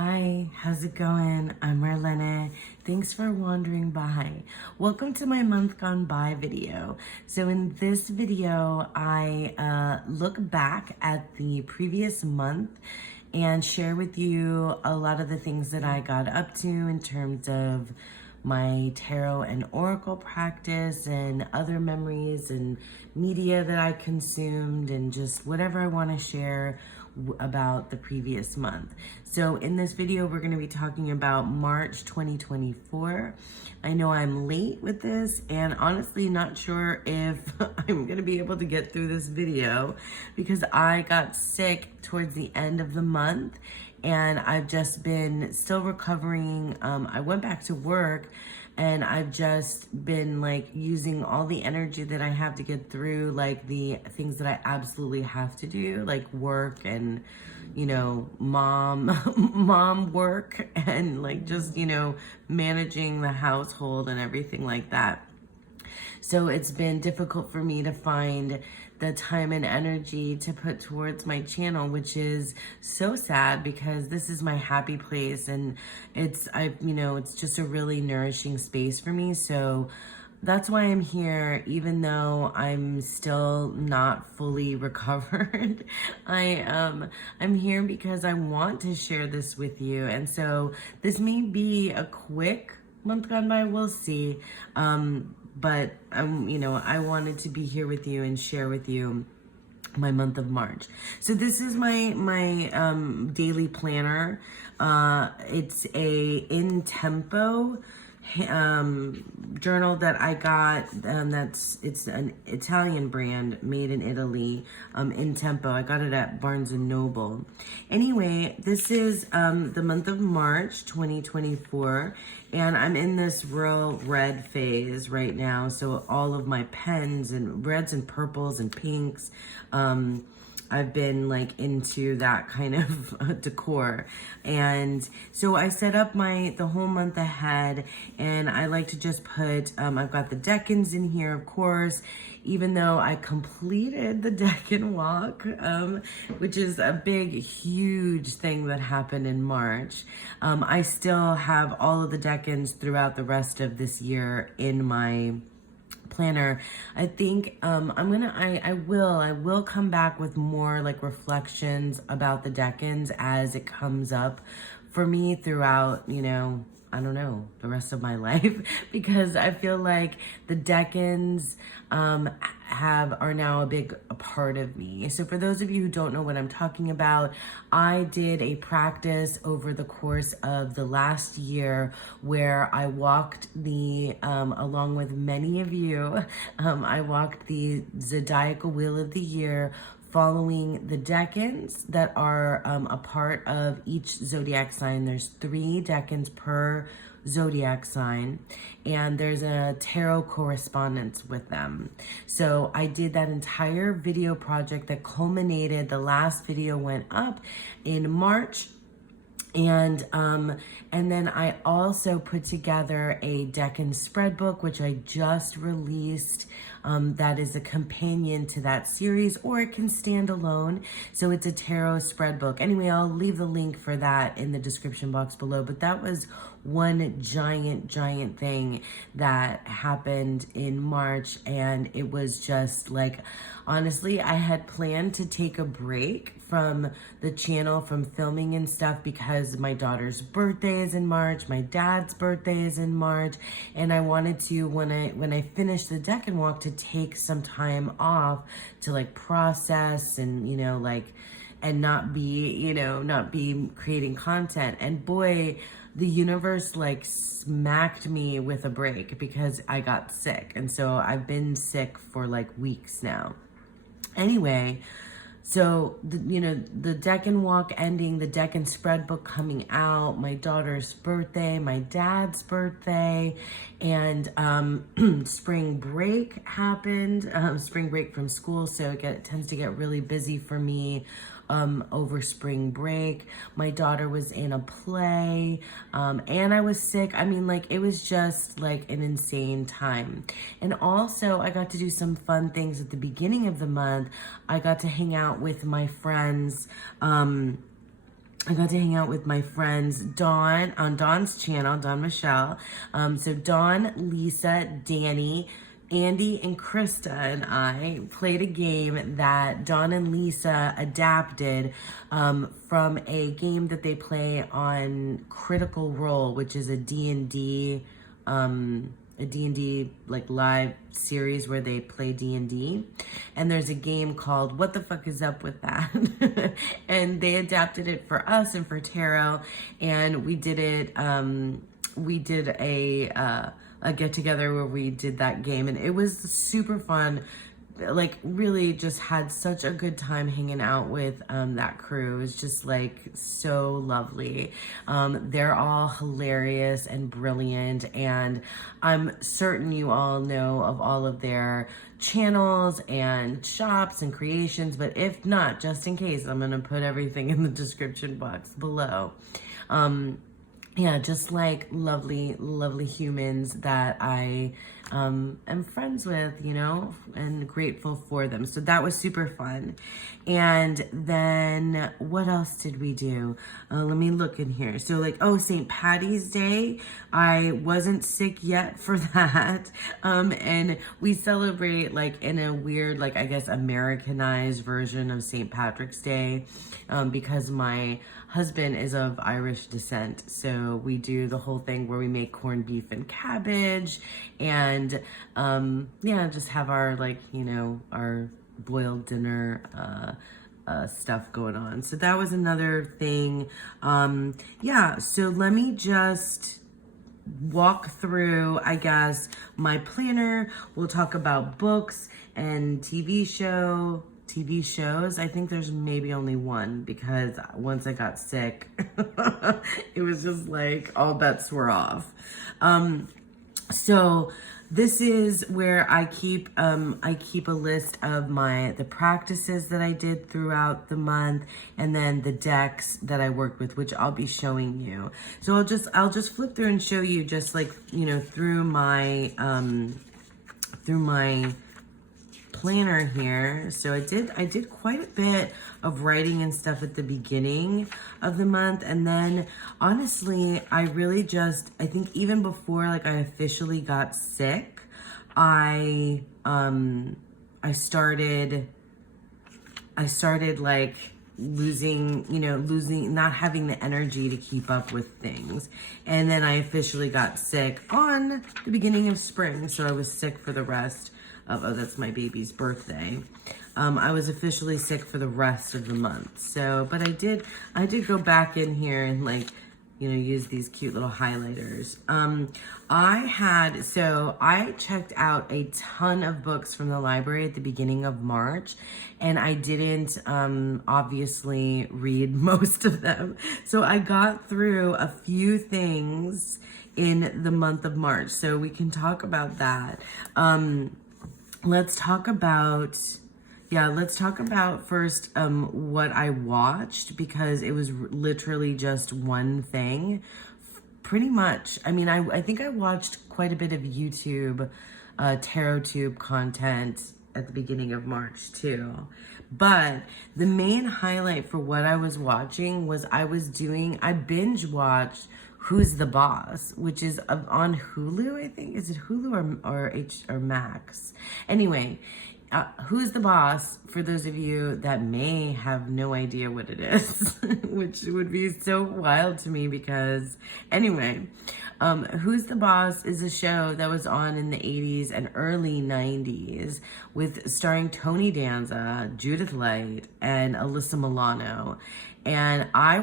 Hi, how's it going? I'm Marlene. Thanks for wandering by. Welcome to my month gone by video. So in this video, I look back at the previous month and share with you a lot of the things that I got up to in terms of my tarot and oracle practice and other memories and media that I consumed and just whatever I want to share about the previous month. So in this video, we're going to be talking about March 2024. I know I'm late with this and honestly not sure if I'm going to be able to get through this video because I got sick towards the end of the month and I've just been still recovering. I went back to work and I've just been like using all the energy that I have to get through like the things that I absolutely have to do, like work and, you know, mom work and like just, you know, managing the household and everything like that. So it's been difficult for me to find the time and energy to put towards my channel, which is so sad because this is my happy place and it's just a really nourishing space for me. So that's why I'm here, even though I'm still not fully recovered. I'm here because I want to share this with you. And so this may be a quick month gone by, we'll see. But I wanted to be here with you and share with you my month of March. So this is my daily planner. It's a in tempo journal that I got. It's an Italian brand made in Italy. In tempo. I got it at Barnes and Noble. Anyway, this is the month of March 2024. And I'm in this real red phase right now. So all of my pens and reds and purples and pinks, I've been like into that kind of decor. And so I set up the whole month ahead and I like to just put, I've got the Decans in here, of course, even though I completed the Decan walk, which is a big, huge thing that happened in March. I still have all of the Decans throughout the rest of this year in my planner. I think I will come back with more like reflections about the Decans as it comes up for me throughout, I don't know, the rest of my life, because I feel like the Decans are now a part of me. So for those of you who don't know what I'm talking about, I did a practice over the course of the last year where I walked along with many of you, I walked the zodiacal wheel of the year, following the Decans that are a part of each zodiac sign. There's 3 Decans per zodiac sign, and there's a tarot correspondence with them. So I did that entire video project that culminated, the last video went up in March. And then I also put together a Decan spread book, which I just released. That is a companion to that series, or it can stand alone. So it's a tarot spread book. Anyway, I'll leave the link for that in the description box below. But that was one giant thing that happened in March. And it was just like, honestly, I had planned to take a break from the channel, from filming and stuff, because my daughter's birthday is in March, my dad's birthday is in March, and I wanted to, when I finished the Decan walk, to take some time off to like process and and not be creating content. And boy, the universe like smacked me with a break because I got sick, and so I've been sick for like weeks now. Anyway, so the Decan walk ending, the Decan spread book coming out, my daughter's birthday, my dad's birthday, and spring break happened, spring break from school, so it tends to get really busy for me over spring break. My daughter was in a play, and I was sick. I mean, like, it was just like an insane time. And also I got to do some fun things at the beginning of the month. I got to hang out with my friends, I got to hang out with my friends Dawn on Dawn's channel, Dawn Michelle. So Dawn, Lisa, Danny, Andy, and Krista and I played a game that Dawn and Lisa adapted from a game that they play on Critical Role, which is a D&D like live series where they play D&D, and there's a game called What the Fuck Is Up With That? And they adapted it for us and for tarot, and we did it we did a get together where we did that game, and it was super fun. Like, really just had such a good time hanging out with that crew. It was just like so lovely. They're all hilarious and brilliant, and I'm certain you all know of all of their channels and shops and creations, but if not, just in case, I'm gonna put everything in the description box below. Yeah, just like lovely, lovely humans that I am friends with, you know, and grateful for them. So that was super fun. And then what else did we do? Let me look in here. So like, oh, St. Patty's Day. I wasn't sick yet for that. And we celebrate like in a weird, like I guess Americanized version of St. Patrick's Day, because my husband is of Irish descent. So we do the whole thing where we make corned beef and cabbage, and yeah, just have our, like, you know, our boiled dinner stuff going on. So that was another thing. Yeah, so let me just walk through, I guess, my planner. We'll talk about books and TV shows. I think there's maybe only one, because once I got sick, it was just like all bets were off. So this is where I keep a list of the practices that I did throughout the month, and then the decks that I worked with, which I'll be showing you. So I'll just flip through and show you, just like, you know, through my planner here. So I did quite a bit of writing and stuff at the beginning of the month, and then honestly, I think even before like I officially got sick, I started like losing, not having the energy to keep up with things. And then I officially got sick on the beginning of spring. So I was sick for the rest of, oh, that's my baby's birthday. I was officially sick for the rest of the month. So, but I did go back in here and, like, you know, use these cute little highlighters. I checked out a ton of books from the library at the beginning of March, and I didn't obviously read most of them. So I got through a few things in the month of March. So we can talk about that. Let's talk about first what I watched, because it was literally just one thing, pretty much. I mean, I think I watched quite a bit of YouTube, tarot tube content at the beginning of March too. But the main highlight for what I was watching was I binge watched Who's the Boss, which is on Hulu, I think. Is it Hulu or Max? Anyway, Who's the Boss, for those of you that may have no idea what it is, which would be so wild to me, because anyway, Who's the Boss is a show that was on in the 80s and early 90s starring Tony Danza, Judith Light, and Alyssa Milano. And I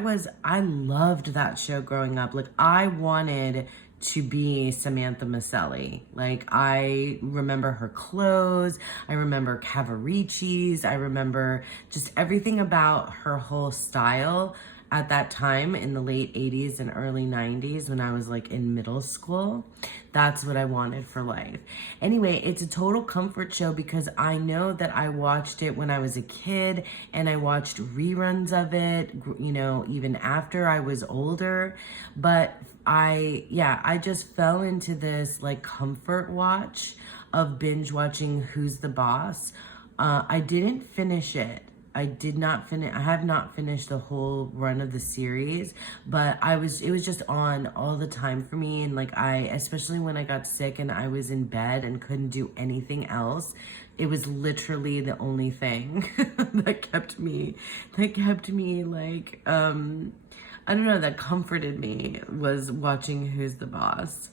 loved that show growing up. Like, I wanted to be Samantha Maselli. Like, I remember her clothes, I remember Cavaricci's, I remember just everything about her whole style at that time in the late 80s and early 90s when I was like in middle school. That's what I wanted for life. Anyway, it's a total comfort show because I know that I watched it when I was a kid, and I watched reruns of it, you know, even after I was older. But I just fell into this like comfort watch of binge watching Who's the Boss. I didn't finish it. did not finish. I have not finished the whole run of the series, but it was just on all the time for me. And like, especially when I got sick and I was in bed and couldn't do anything else, it was literally the only thing that kept me like, I don't know, that comforted me, was watching Who's the Boss.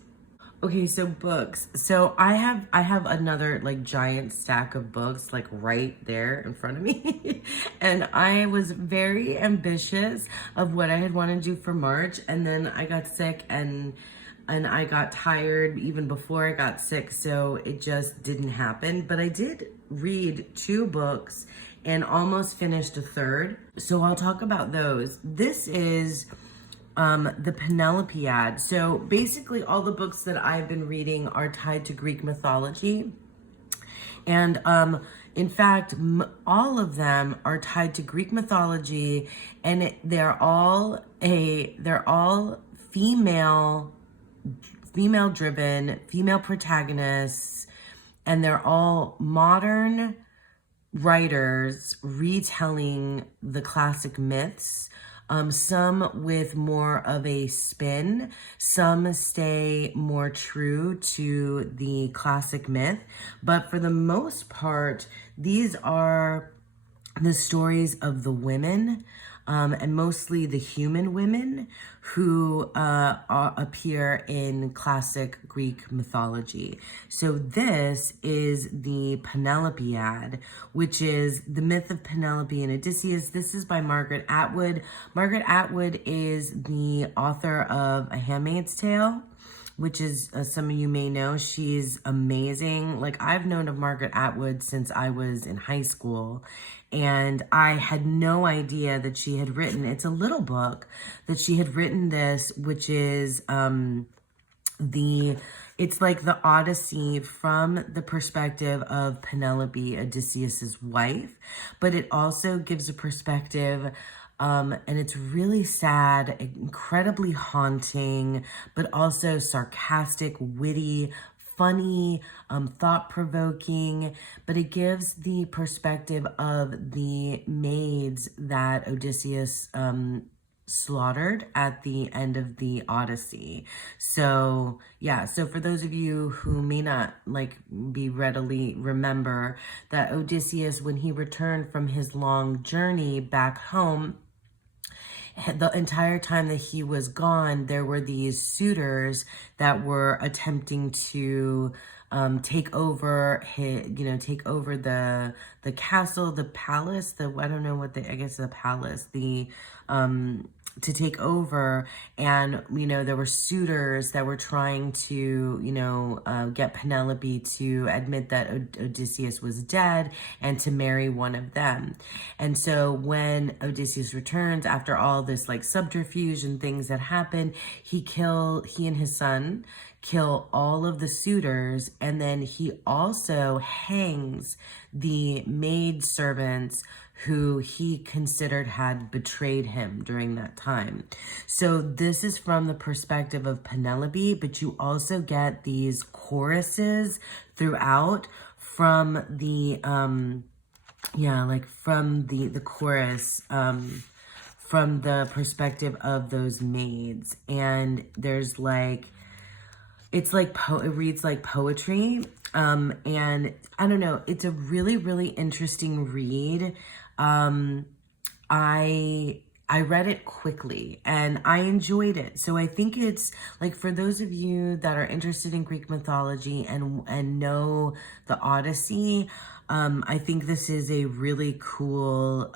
Okay, so books. So I have another like giant stack of books like right there in front of me. And I was very ambitious of what I had wanted to do for March, and then I got sick and I got tired even before I got sick, so it just didn't happen. But I did read 2 books and almost finished a third. So I'll talk about those. This is the Penelopiad. So basically all the books that I've been reading are tied to Greek mythology. And in fact, all of them are tied to Greek mythology, and they're all female driven, female protagonists, and they're all modern writers retelling the classic myths. Some with more of a spin, some stay more true to the classic myth, but for the most part, these are the stories of the women, and mostly the human women who appear in classic Greek mythology. So this is the Penelopiad, which is the myth of Penelope and Odysseus. This is by Margaret Atwood. Margaret Atwood is the author of A Handmaid's Tale, which is, some of you may know, she's amazing. Like, I've known of Margaret Atwood since I was in high school, and I had no idea that she had written, it's a little book, that she had written this, which is it's like the Odyssey from the perspective of Penelope, Odysseus's wife, but it also gives a perspective, and it's really sad, incredibly haunting, but also sarcastic, witty, funny, thought-provoking, but it gives the perspective of the maids that Odysseus slaughtered at the end of the Odyssey. So yeah, so for those of you who may not like be readily remember that Odysseus, when he returned from his long journey back home, the entire time that he was gone, there were these suitors that were attempting to take over the castle, the palace, I don't know what I guess the palace, to take over. And, there were suitors that were trying to, get Penelope to admit that Odysseus was dead and to marry one of them. And so when Odysseus returns after all this like subterfuge and things that happen, he and his son kill all of the suitors, and then he also hangs the maid servants who he considered had betrayed him during that time. So this is from the perspective of Penelope, but you also get these choruses throughout from the the chorus from the perspective of those maids. And there's like, it's like it reads like poetry, and I don't know, it's a really, really interesting read. I read it quickly and I enjoyed it. So I think it's like, for those of you that are interested in Greek mythology and know the Odyssey, I think this is a really cool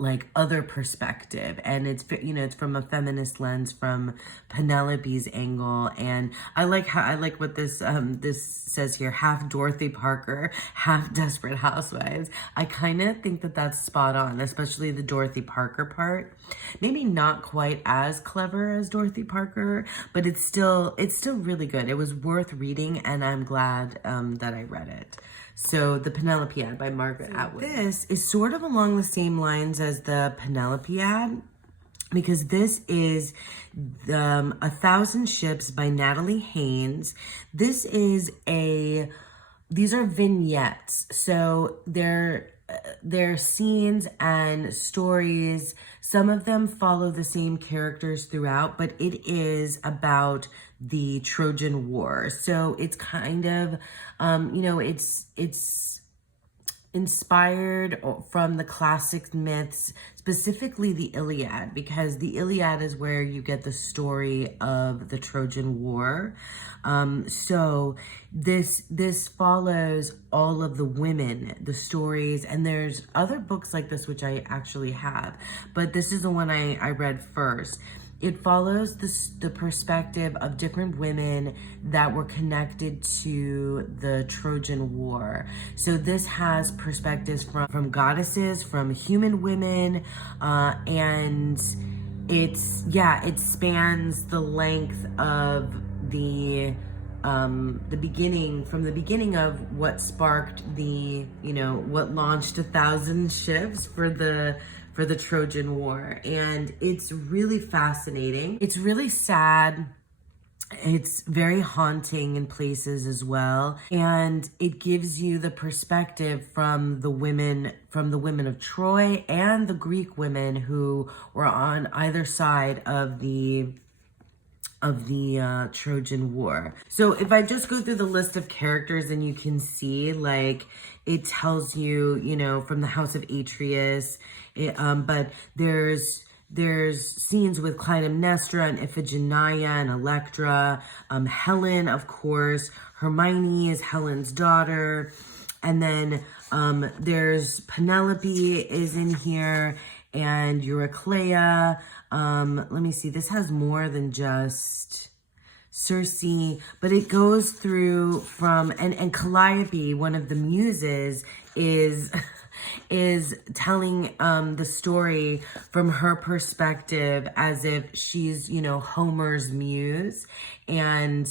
like other perspective, and it's it's from a feminist lens, from Penelope's angle. And I like what this this says here: half Dorothy Parker, half Desperate Housewives. I kind of think that that's spot on, especially the Dorothy Parker part. Maybe not quite as clever as Dorothy Parker, but it's still really good. It was worth reading, and I'm glad that I read it. So the Penelopiad by Margaret Atwood. This is sort of along the same lines as the Penelopiad, because this is 1,000 Ships by Natalie Haynes. This is a these are vignettes. So they're scenes and stories. Some of them follow the same characters throughout, but it is about the Trojan War. So it's kind of, it's inspired from the classic myths, specifically the Iliad, because the Iliad is where you get the story of the Trojan War. So this follows all of the women, the stories, and there's other books like this which I actually have, but this is the one I read first. It follows the perspective of different women that were connected to the Trojan War. So this has perspectives from goddesses, from human women, and it spans the length of the beginning of what sparked what launched 1,000 ships for the Trojan War. And it's really fascinating. It's really sad. It's very haunting in places as well. And it gives you the perspective from the women of Troy and the Greek women who were on either side of the Trojan War. So if I just go through the list of characters, and you can see, like, it tells you, from the house of Atreus, but there's scenes with Clytemnestra and Iphigenia and Electra, Helen, of course, Hermione is Helen's daughter, and then there's Penelope is in here, and Eurycleia. Let me see, this has more than just Circe, but it goes through from, and Calliope, one of the muses, is telling the story from her perspective, as if she's, Homer's muse, and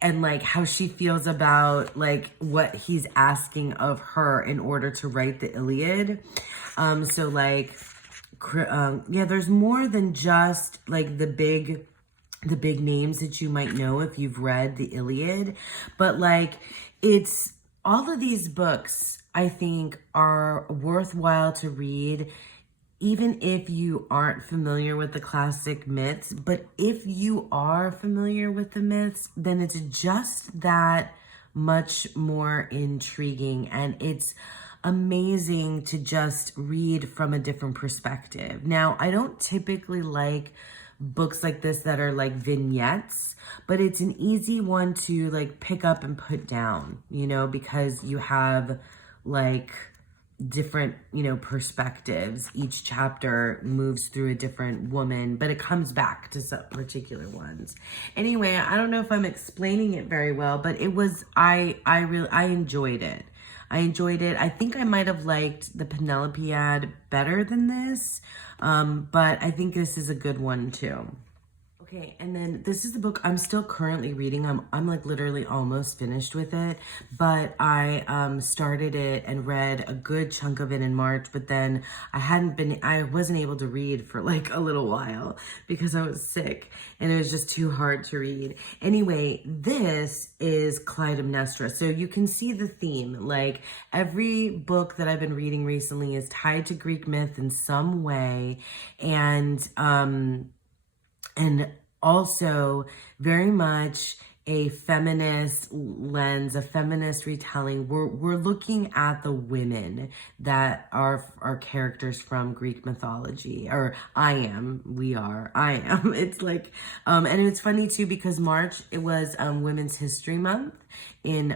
like how she feels about like what he's asking of her in order to write the Iliad. So like, there's more than just like the big names that you might know if you've read the Iliad, but like, it's all of these books I think are worthwhile to read, even if you aren't familiar with the classic myths. But if you are familiar with the myths, then it's just that much more intriguing, and it's amazing to just read from a different perspective. Now, I don't typically like books like this that are like vignettes, but it's an easy one to like pick up and put down, because you have like different, perspectives. Each chapter moves through a different woman, but it comes back to some particular ones. Anyway, I don't know if I'm explaining it very well, but it was, I enjoyed it. I think I might have liked the Penelopiad better than this, but I think this is a good one too. Okay, and then this is the book I'm still currently reading. I'm like literally almost finished with it, but I started it and read a good chunk of it in March, but then I wasn't able to read for like a little while because I was sick and it was just too hard to read. Anyway, this is Clytemnestra. So you can see the theme. Like, every book that I've been reading recently is tied to Greek myth in some way, and also very much a feminist lens, a feminist retelling. We're looking at the women that are characters from Greek mythology, or I am. It's like, and it's funny too, because March, it was Women's History Month in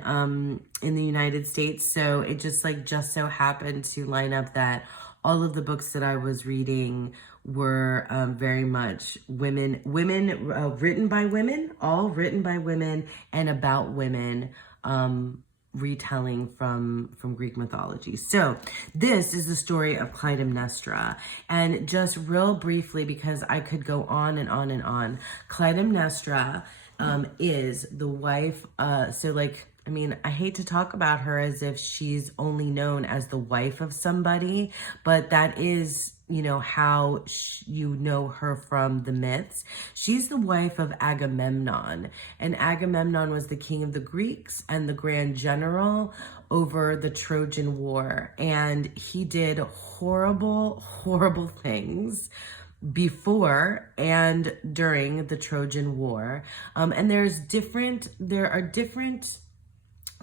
the United States, so it just so happened to line up that all of the books that I was reading were very much women, written by women, all written by women and about women, retelling from Greek mythology. So this is the story of Clytemnestra. And just real briefly, because I could go on and on and on, Clytemnestra is the wife, I hate to talk about her as if she's only known as the wife of somebody, but that is, how you know her from the myths. She's the wife of Agamemnon, and Agamemnon was the king of the Greeks and the grand general over the Trojan War. And he did horrible, horrible things before and during the Trojan War. And there are different,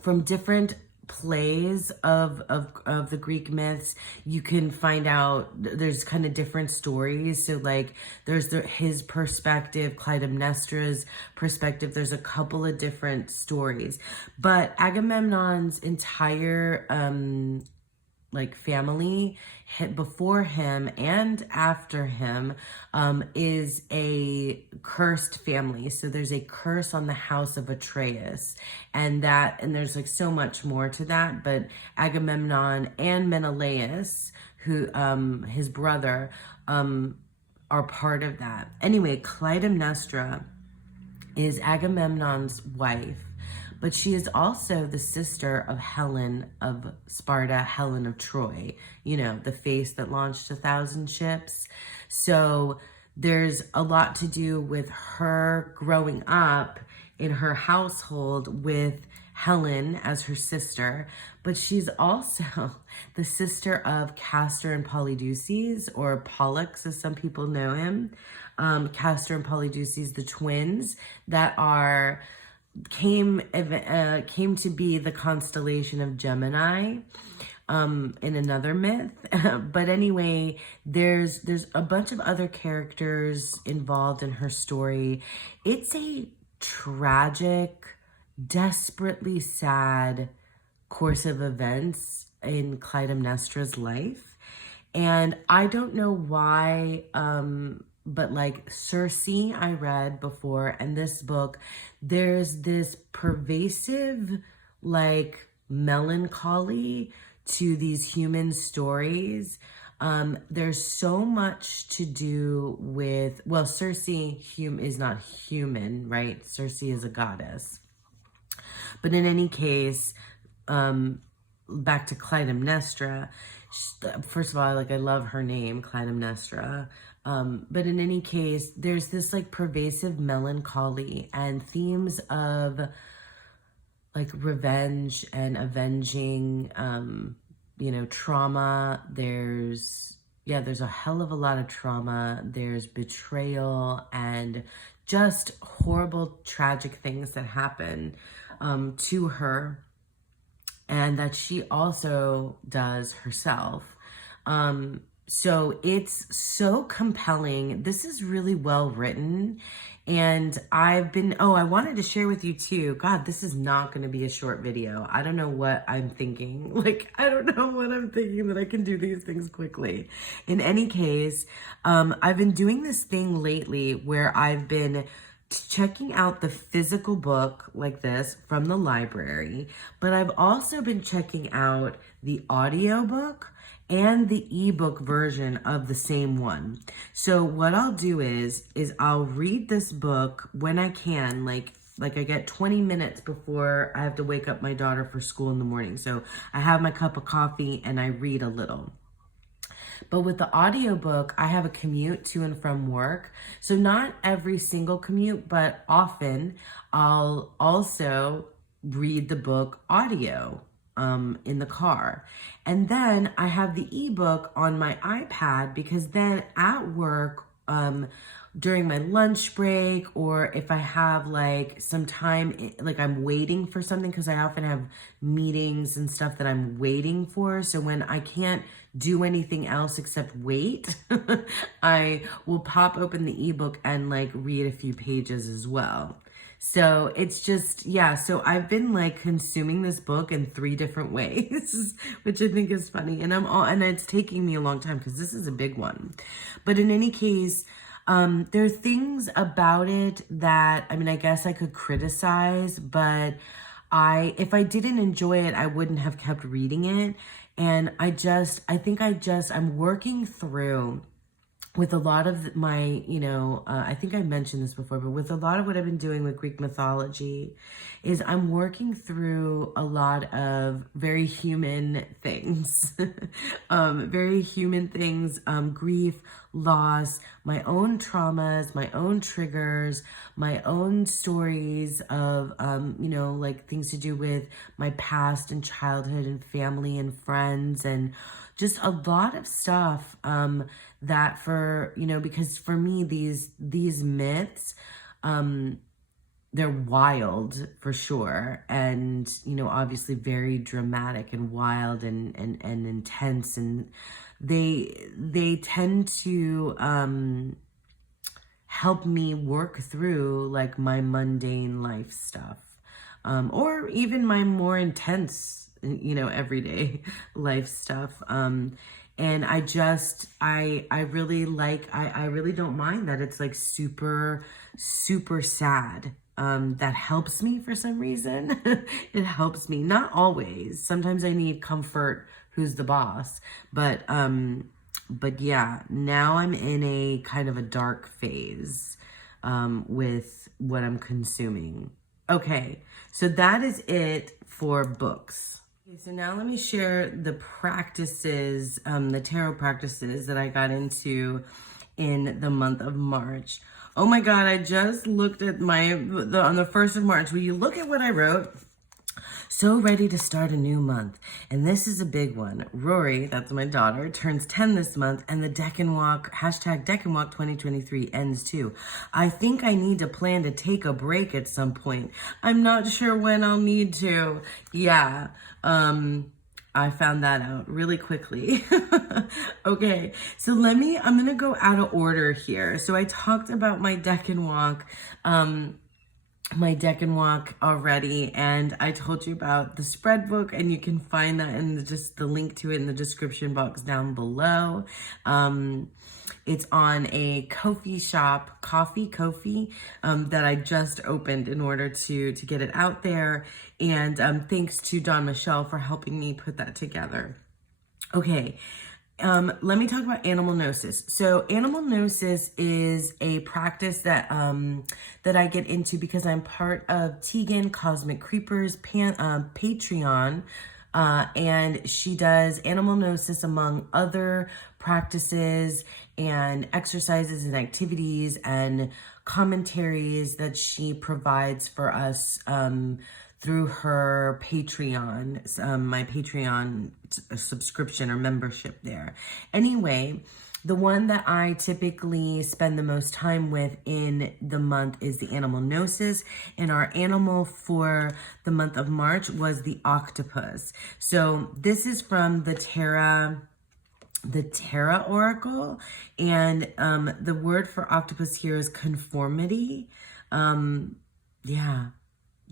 from different plays of the Greek myths, you can find out there's kind of different stories. So like there's his perspective, Clytemnestra's perspective. There's a couple of different stories, but Agamemnon's entire family before him and after him is a cursed family. So there's a curse on the house of Atreus, and there's like so much more to that, but Agamemnon and Menelaus, who his brother, are part of that. Anyway, Clytemnestra is Agamemnon's wife, but she is also the sister of Helen of Sparta, Helen of Troy, the face that launched 1,000 ships. So there's a lot to do with her growing up in her household with Helen as her sister, but she's also the sister of Castor and Polydeuces, or Pollux as some people know him. Castor and Polydeuces, the twins that came to be the constellation of Gemini in another myth. But anyway, there's a bunch of other characters involved in her story. It's a tragic, desperately sad course of events in Clytemnestra's life. And I don't know why, but like Circe, I read before, and this book, there's this pervasive like melancholy to these human stories. There's so much to do with, well, Circe is not human, right? Circe is a goddess. But in any case, back to Clytemnestra. First of all, I love her name, Clytemnestra. But in any case, there's this like pervasive melancholy and themes of like revenge and avenging, trauma. There's a hell of a lot of trauma. There's betrayal and just horrible, tragic things that happen to her, and that she also does herself. So it's so compelling. This is really well written. And I wanted to share with you too. God, this is not going to be a short video. I don't know what I'm thinking. I don't know what I'm thinking that I can do these things quickly. In any case, I've been doing this thing lately where I've been checking out the physical book like this from the library, but I've also been checking out the audiobook and the ebook version of the same one. So what I'll do is I'll read this book when I can, like I get 20 minutes before I have to wake up my daughter for school in the morning. So I have my cup of coffee and I read a little. But with the audiobook, I have a commute to and from work. So not every single commute, but often I'll also read the book audio in the car. And then I have the ebook on my iPad, because then at work, during my lunch break, or if I have like some time, like I'm waiting for something, because I often have meetings and stuff that I'm waiting for. So when I can't do anything else except wait, I will pop open the ebook and like read a few pages as well. So it's just, so I've been like consuming this book in 3 different ways, which I think is funny. And and it's taking me a long time because this is a big one. But in any case, there are things about it that, I guess I could criticize, but if I didn't enjoy it, I wouldn't have kept reading it. And I'm working through with a lot of my, I think I mentioned this before, but with a lot of what I've been doing with Greek mythology is I'm working through a lot of very human things, very human things, grief, loss, my own traumas, my own triggers, my own stories of, like things to do with my past and childhood and family and friends and just a lot of stuff, that because for me, these myths, they're wild for sure. And, obviously very dramatic and wild and intense. And they tend to, help me work through like my mundane life stuff, or even my more intense, everyday life stuff. And I really I really don't mind that it's like super, super sad. That helps me for some reason. It helps me, not always. Sometimes I need comfort, who's the boss. But yeah, now I'm in a kind of a dark phase, with what I'm consuming. Okay, so that is it for books. Okay, so now let me share the practices, the tarot practices that I got into in the month of March. Oh my God, I just looked at on the 1st of March. Will you look at what I wrote? So ready to start a new month. And this is a big one. Rory, that's my daughter, turns 10 this month, and the Deck and Walk, hashtag Deck and Walk 2023 ends too. I think I need to plan to take a break at some point. I'm not sure when I'll need to. Yeah, I found that out really quickly. Okay, so I'm gonna go out of order here. So I talked about my Deck and Walk, already, and I told you about the spread book, and you can find that in just the link to it in the description box down below. It's on a Ko-fi shop, Ko-fi, that I just opened in order to get it out there, and thanks to Dawn Michelle for helping me put that together. Okay. Let me talk about animal gnosis. So animal gnosis is a practice that I get into because I'm part of Tegan Cosmic Creepers Patreon, and she does animal gnosis among other practices and exercises and activities and commentaries that she provides for us, through her Patreon, my Patreon subscription or membership there. Anyway, the one that I typically spend the most time with in the month is the animal gnosis, and our animal for the month of March was the octopus. So this is from the Terra Oracle, and the word for octopus here is conformity. Yeah.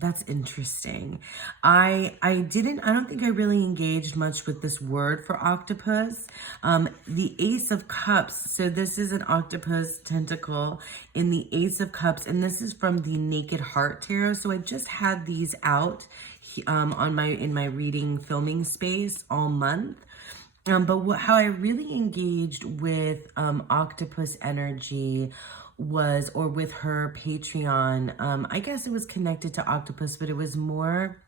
That's interesting. I don't think I really engaged much with this word for octopus. The Ace of Cups. So this is an octopus tentacle in the Ace of Cups, and this is from the Naked Heart Tarot. So I just had these out in my reading filming space all month. But how I really engaged with octopus energy or with her Patreon, I guess it was connected to octopus, but it was more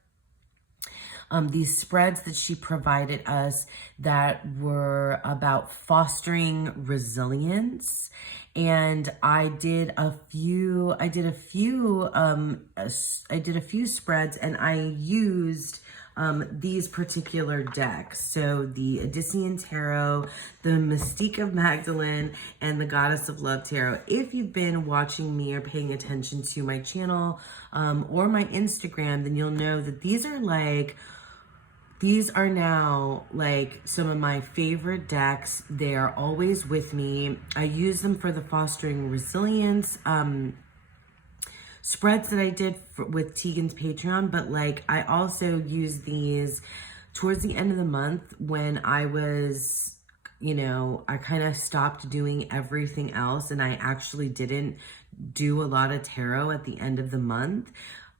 these spreads that she provided us that were about fostering resilience. And I did a few spreads, and I used these particular decks. So the Odyssean Tarot, the Mystique of Magdalene, and the Goddess of Love Tarot. If you've been watching me or paying attention to my channel or my Instagram, then you'll know that these are now like some of my favorite decks. They are always with me. I use them for the fostering resilience spreads that I did with Tegan's Patreon, but like I also use these towards the end of the month when I was, I kind of stopped doing everything else, and I actually didn't do a lot of tarot at the end of the month.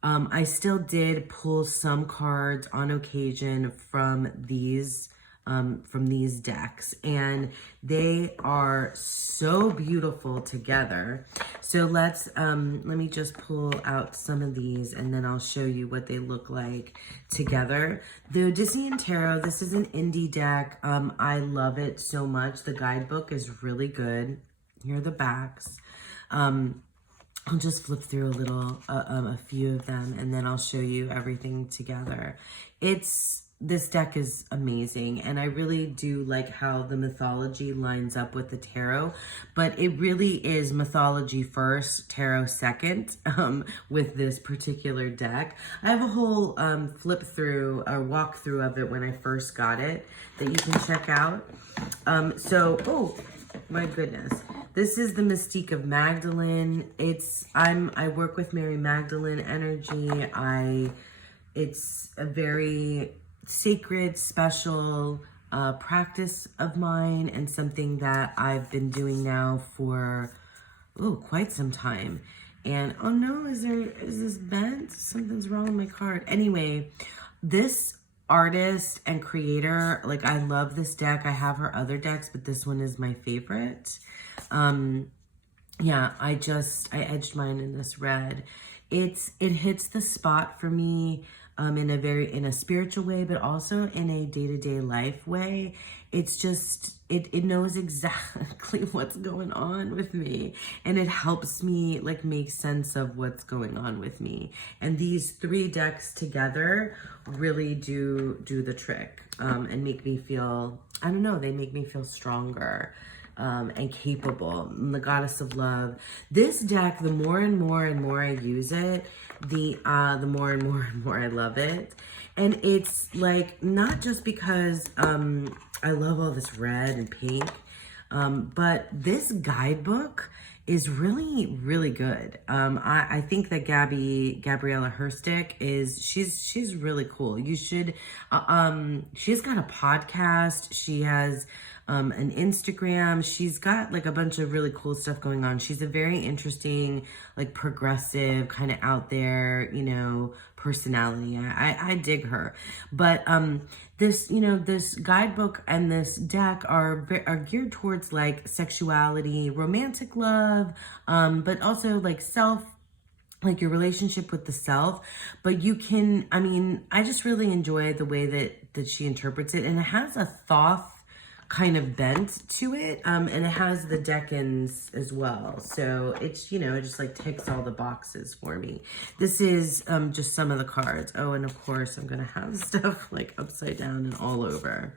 I still did pull some cards on occasion from these from these decks, and they are so beautiful together. So let me just pull out some of these and then I'll show you what they look like together. The Odyssean Tarot, this is an indie deck. I love it so much. The guidebook is really good. Here are the backs. I'll just flip through a few of them, and then I'll show you everything together. This deck is amazing, and I really do like how the mythology lines up with the tarot, but it really is mythology first, tarot second, with this particular deck. I have a whole flip through or walk through of it when I first got it that you can check out. Oh my goodness. This is the Mystique of Magdalene. I work with Mary Magdalene energy. It's a very sacred, special practice of mine, and something that I've been doing now for quite some time. And oh no, is this bent? Something's wrong with my card. Anyway, this artist and creator, like, I love this deck. I have her other decks, but this one is my favorite. Yeah, I edged mine in this red. It hits the spot for me in a spiritual way, but also in a day-to-day life way. It's just, it knows exactly what's going on with me, and it helps me like make sense of what's going on with me. And these three decks together really do the trick, and make me feel, I don't know, they make me feel stronger. And capable. The Goddess of Love. This deck, the more and more I use it, the more and more I love it. And it's like, not just because I love all this red and pink, but this guidebook is really, really good. I think that Gabriella Herstick she's really cool. You should, she's got a podcast. She has an Instagram. She's got like a bunch of really cool stuff going on. She's a very interesting, like progressive, kind of out there, personality. I dig her. But this guidebook and this deck are geared towards like sexuality, romantic love, but also like like your relationship with the self. But you can, I just really enjoy the way that she interprets it, and it has a Thoth kind of bent to it, and it has the decans as well, so it's, it just like ticks all the boxes for me. This is just some of the cards. Oh, and of course I'm gonna have stuff like upside down and all over.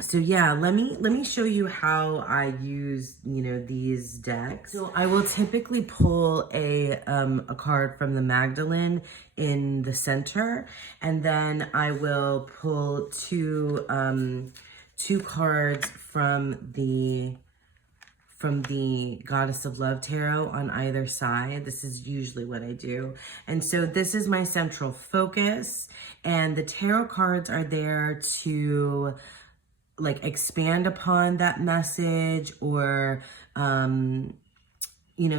So yeah, let me show you how I use, these decks. So I will typically pull a card from the Magdalene in the center, and then I will pull two cards from the Goddess of Love Tarot on either side. This is usually what I do. And so this is my central focus, and the tarot cards are there to like expand upon that message, or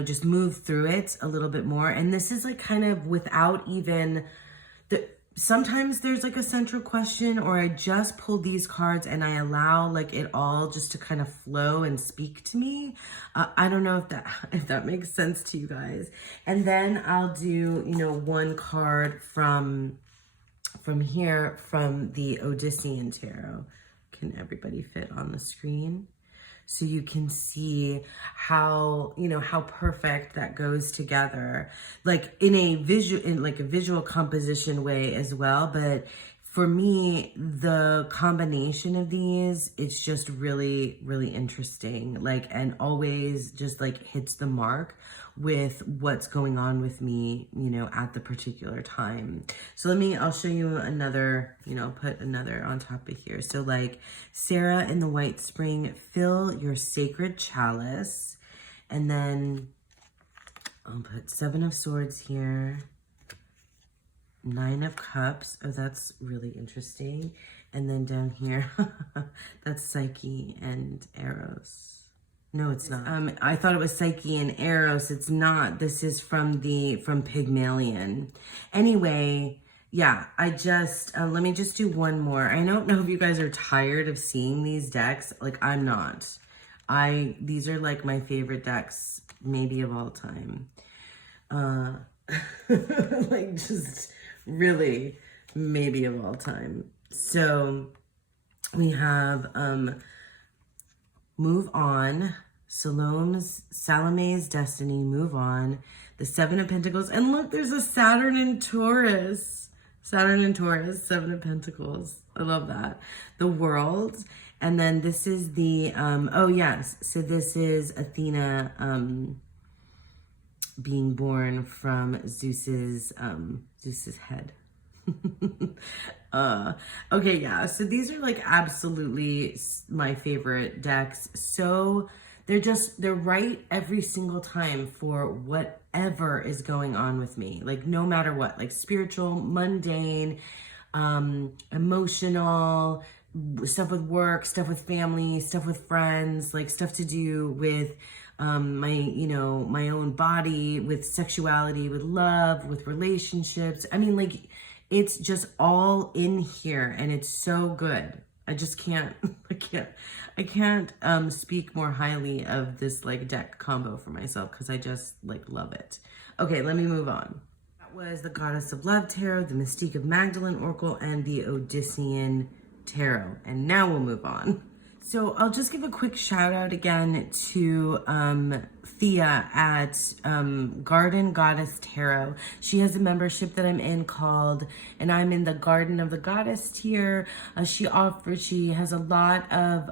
just move through it a little bit more. And this is like kind of without even sometimes there's like a central question, or I just pull these cards and I allow like it all just to kind of flow and speak to me. I don't know if that makes sense to you guys. And then I'll do, one card from here, from the Odyssean Tarot. Can everybody fit on the screen? So you can see how, how perfect that goes together, like in a visual composition way as well. But for me, the combination of these, it's just really, really interesting, like, and always just like hits the mark with what's going on with me, at the particular time. So I'll show you another, put another on top of here. So like Sarah in the White Spring, fill your sacred chalice. And then I'll put Seven of Swords here. Nine of Cups. Oh, that's really interesting. And then down here, that's Psyche and Eros. No, it's not. I thought it was Psyche and Eros. It's not. This is from Pygmalion. Anyway, yeah, I just, let me just do one more. I don't know if you guys are tired of seeing these decks. Like, I'm not. These are like my favorite decks, maybe of all time. Like, just really, maybe of all time. So, we have, Move On, Salome's Destiny, Move On, the Seven of Pentacles, and look, there's a Saturn in Taurus. Saturn and Taurus, Seven of Pentacles. I love that. The World. And then this is the, oh yes, so this is Athena being born from Zeus's head. Okay, yeah, so these are like absolutely my favorite decks. So they're right every single time for whatever is going on with me, like no matter what, like spiritual, mundane, emotional, stuff with work, stuff with family, stuff with friends, like stuff to do with my own body, with sexuality, with love, with relationships. I mean, like, it's just all in here, and it's so good. I just can't, I can't speak more highly of this like deck combo for myself, because I just like love it. Okay, let me move on. That was the Goddess of Love Tarot, the Mystique of Magdalene Oracle, and the Odyssean Tarot. And now we'll move on. So I'll just give a quick shout out again to Thea at Garden Goddess Tarot. She has a membership that I'm in called, and I'm in the Garden of the Goddess tier. She has a lot of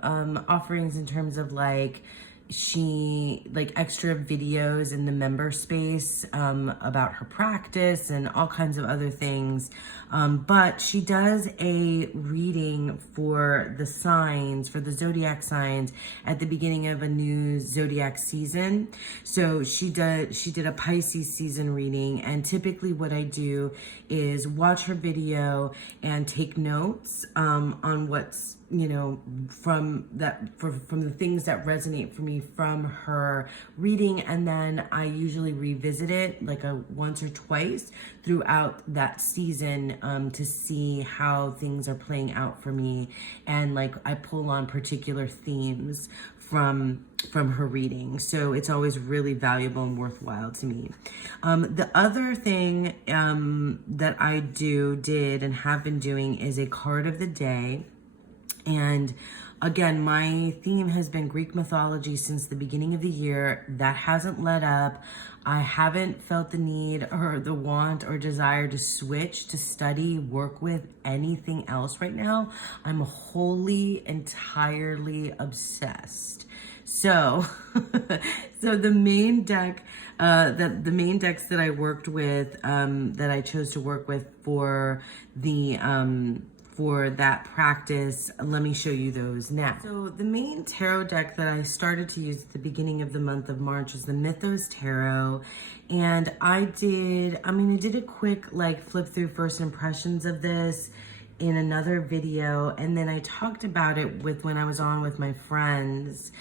offerings in terms of like, she like extra videos in the member space about her practice and all kinds of other things, but she does a reading for the signs, for the zodiac signs at the beginning of a new zodiac season. So she did a Pisces season reading, and typically what I do is watch her video and take notes on what's, you know, from the things that resonate for me from her reading, and then I usually revisit it like once or twice throughout that season to see how things are playing out for me, and like I pull on particular themes from her reading. So it's always really valuable and worthwhile to me. The other thing that I did and have been doing is a card of the day. And again, my theme has been Greek mythology since the beginning of the year. That hasn't let up. I haven't felt the need or the want or desire to switch, to study, work with anything else right now. I'm wholly, entirely obsessed. So, so the main deck, the main decks that I worked with, that I chose to work with for the, for that practice, let me show you those now. So the main tarot deck that I started to use at the beginning of the month of March is the Mythos Tarot. And I did a quick like flip through first impressions of this in another video. And then I talked about it when I was on with my friends,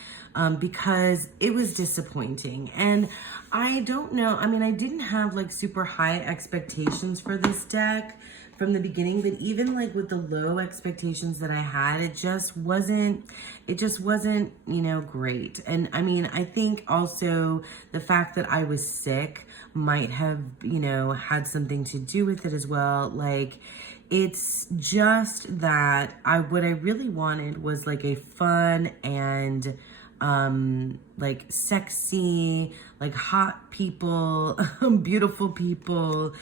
because it was disappointing. And I don't know, I mean, I didn't have like super high expectations for this deck from the beginning, but even like with the low expectations that I had, it just wasn't, you know, great. And I mean, I think also the fact that I was sick might have, you know, had something to do with it as well. Like, it's just that what I really wanted was like a fun and like sexy, like hot people, beautiful people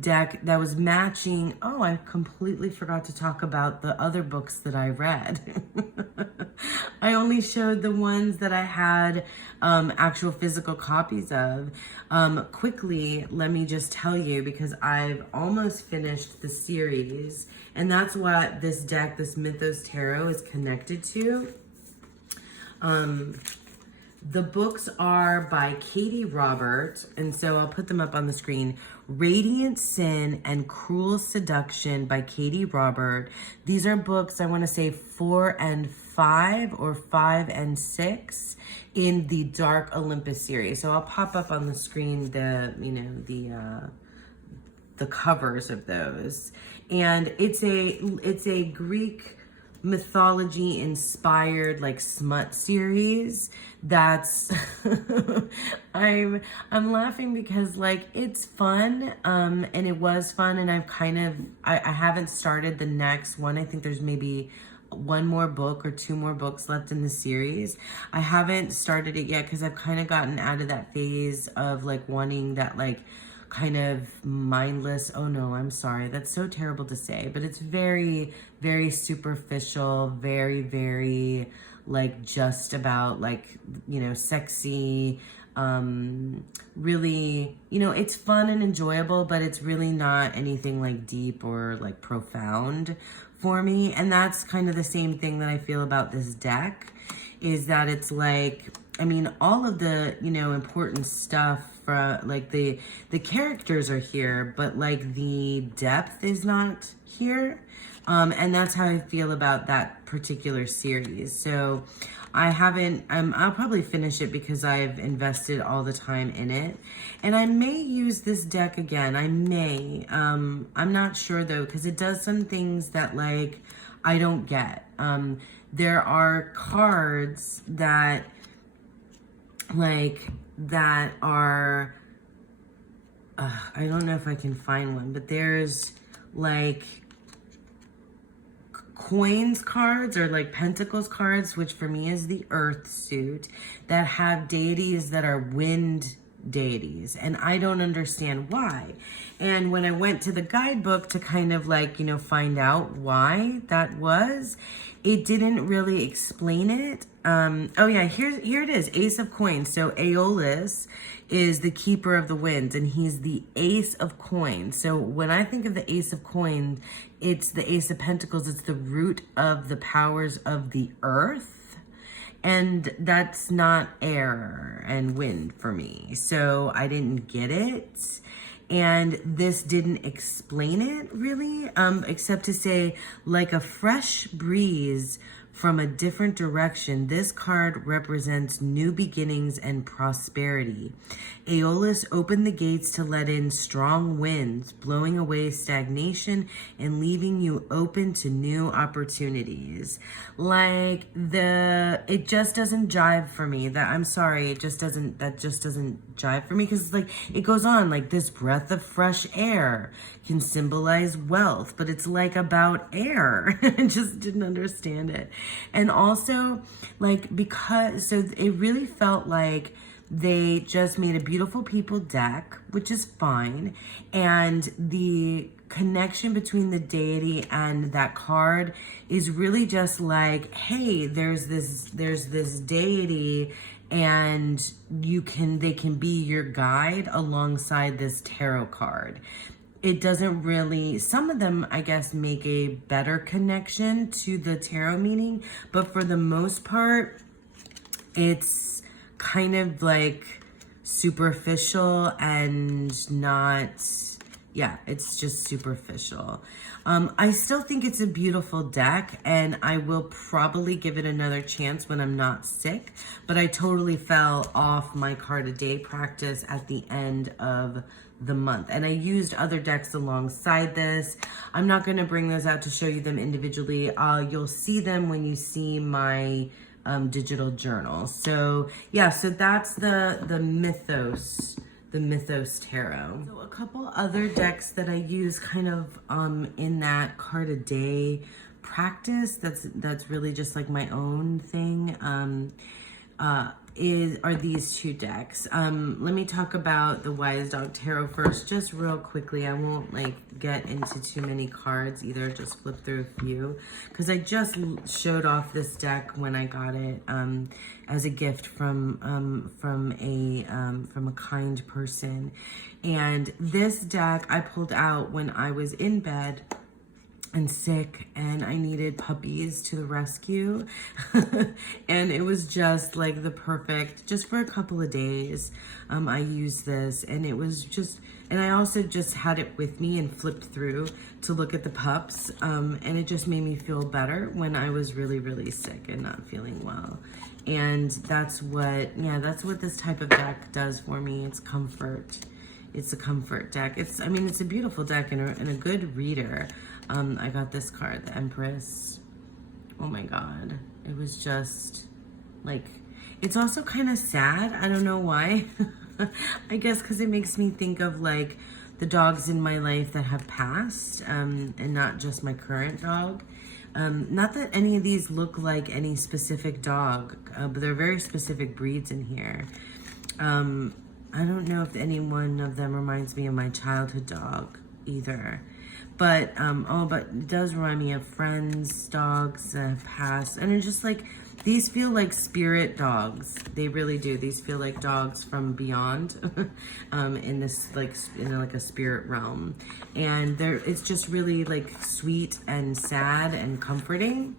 deck that was matching. Oh, I completely forgot to talk about the other books that I read. I only showed the ones that I had actual physical copies of. Quickly, let me just tell you, because I've almost finished the series, and that's what this deck, this Mythos Tarot, is connected to. The books are by Katie Robert, and so I'll put them up on the screen. Radiant Sin and Cruel Seduction by Katie Robert. These are books, I want to say 4 and 5 or 5 and 6 in the Dark Olympus series. So I'll pop up on the screen the covers of those. And it's a Greek mythology inspired like smut series that's I'm laughing because like it's fun, and it was fun, and I haven't started the next one. I think there's maybe one more book or two more books left in the series. I haven't started it yet because I've kind of gotten out of that phase of like wanting that like kind of mindless, oh no, I'm sorry, that's so terrible to say, but it's very, very superficial, very, very like just about like, you know, sexy, really, you know, it's fun and enjoyable, but it's really not anything like deep or like profound for me. And that's kind of the same thing that I feel about this deck, is that it's like, I mean, all of the, you know, important stuff for like the characters are here, but like the depth is not here. And that's how I feel about that particular series. So I haven't, I'll probably finish it because I've invested all the time in it. And I may use this deck again. I may. I'm not sure though, because it does some things that like I don't get. There are cards that are, I don't know if I can find one, but there's like coins cards or like pentacles cards, which for me is the earth suit, that have deities that are wind deities, and I don't understand why. And when I went to the guidebook to kind of like, you know, find out why that was, it didn't really explain it. Oh yeah, here it is, Ace of Coins. So Aeolus is the keeper of the winds, and he's the Ace of Coins. So when I think of the Ace of Coins, it's the Ace of Pentacles. It's the root of the powers of the earth. And that's not air and wind for me. So I didn't get it. And this didn't explain it really, except to say, like a fresh breeze from a different direction, this card represents new beginnings and prosperity. Aeolus opened the gates to let in strong winds, blowing away stagnation and leaving you open to new opportunities. Like it just doesn't jive for me. I'm sorry, that just doesn't jive for me, because like it goes on like this breath of fresh air can symbolize wealth, but it's like about air. I just didn't understand it. And also like, because, so it really felt like they just made a beautiful people deck, which is fine. And the connection between the deity and that card is really just like, hey, there's this deity, and they can be your guide alongside this tarot card. It doesn't really, some of them, I guess, make a better connection to the tarot meaning, but for the most part, it's kind of like superficial and not, yeah, it's just superficial. I still think it's a beautiful deck, and I will probably give it another chance when I'm not sick, but I totally fell off my card a day practice at the end of the month, and I used other decks alongside this. I'm not going to bring those out to show you them individually. You'll see them when you see my digital journal. So yeah, so that's the Mythos Tarot. So a couple other decks that I use kind of in that card a day practice, that's really just like my own thing, are these two decks. Let me talk about the Wise Dog Tarot first, just real quickly. I won't like get into too many cards either, just flip through a few, because I just showed off this deck when I got it as a gift from a kind person. And this deck I pulled out when I was in bed and sick, and I needed puppies to the rescue. And it was just like the perfect, just for a couple of days, I used this, and it was just, and I also just had it with me and flipped through to look at the pups, and it just made me feel better when I was really, really sick and not feeling well. And that's what this type of deck does for me. It's comfort. It's a comfort deck. I mean, it's a beautiful deck and a good reader. I got this card, the Empress. Oh my God. It was just like, it's also kind of sad. I don't know why. I guess because it makes me think of like the dogs in my life that have passed, and not just my current dog. Not that any of these look like any specific dog, but they're very specific breeds in here. I don't know if any one of them reminds me of my childhood dog either. But, but it does remind me of friends' dogs that have passed. And it's just like, these feel like spirit dogs. They really do. These feel like dogs from beyond, in this, like, in like a spirit realm. And it's just really like sweet and sad and comforting.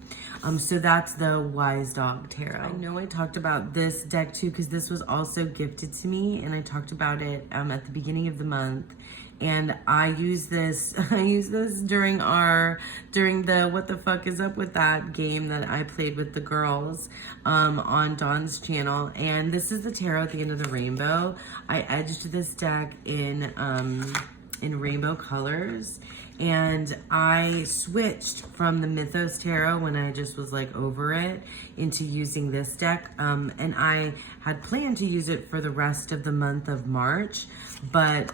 So that's the Wise Dog Tarot. I know I talked about this deck too, because this was also gifted to me, and I talked about it at the beginning of the month. And I use this during the What the Fuck Is Up With That game that I played with the girls on Dawn's channel. And this is the tarot at the end of the rainbow. I edged this deck in rainbow colors, and I switched from the Mythos Tarot when I just was like over it into using this deck. And I had planned to use it for the rest of the month of March, but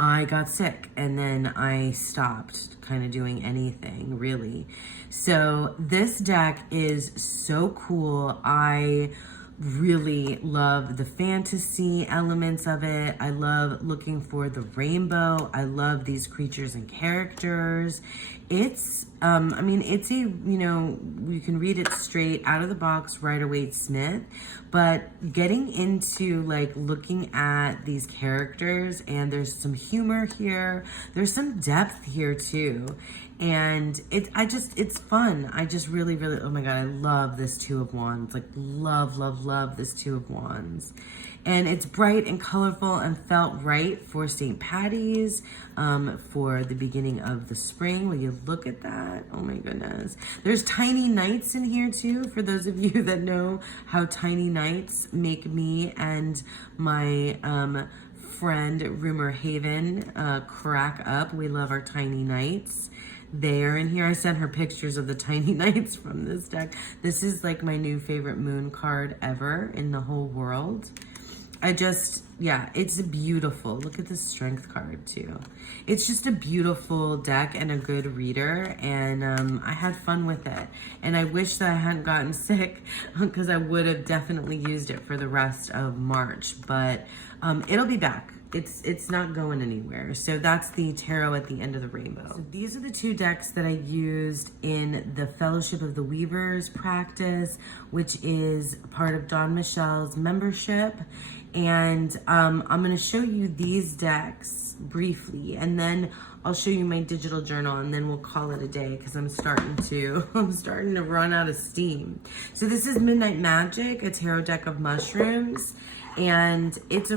I got sick and then I stopped kind of doing anything really. So this deck is so cool. I really love the fantasy elements of it. I love looking for the rainbow. I love these creatures and characters. It's, I mean, it's you can read it straight out of the box, Rider-Waite-Smith, but getting into like looking at these characters, and there's some humor here. There's some depth here too. And it's fun. I just really, really, oh my God, I love this Two of Wands. Like love this Two of Wands. And it's bright and colorful and felt right for St. Patty's, for the beginning of the spring. Will you look at that? Oh my goodness. There's tiny knights in here too, for those of you that know how tiny knights make me and my friend Rumor Haven crack up. We love our tiny knights. There and here, I sent her pictures of the tiny knights from this deck. This is like my new favorite moon card ever in the whole world. Yeah, it's beautiful. Look at the strength card too. It's just a beautiful deck and a good reader, and I had fun with it. And I wish that I hadn't gotten sick, because I would have definitely used it for the rest of March, but it'll be back. It's not going anywhere. So that's the tarot at the end of the rainbow. So these are the two decks that I used in the Fellowship of the Weavers practice, which is part of Dawn Michelle's membership. And I'm going to show you these decks briefly, and then I'll show you my digital journal, and then we'll call it a day, because I'm starting to run out of steam. So this is Midnight Magic, a tarot deck of mushrooms. And it's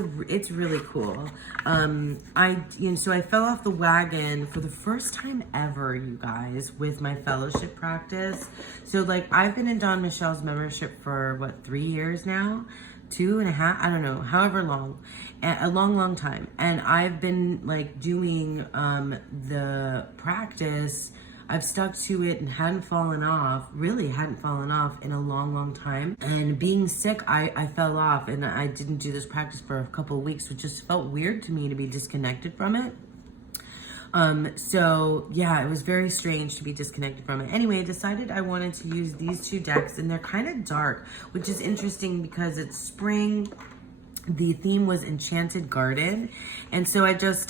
really cool. So I fell off the wagon for the first time ever, you guys, with my fellowship practice. So like, I've been in Dawn Michelle's membership for what, 3 years now? 2.5, I don't know, however long, a long time. And I've been like doing the practice. I've stuck to it and hadn't fallen off in a long time. And being sick, I fell off, and I didn't do this practice for a couple of weeks, which just felt weird to me to be disconnected from it. So yeah, it was very strange to be disconnected from it. Anyway, I decided I wanted to use these two decks, and they're kind of dark, which is interesting because it's spring. The theme was Enchanted Garden, and so I guess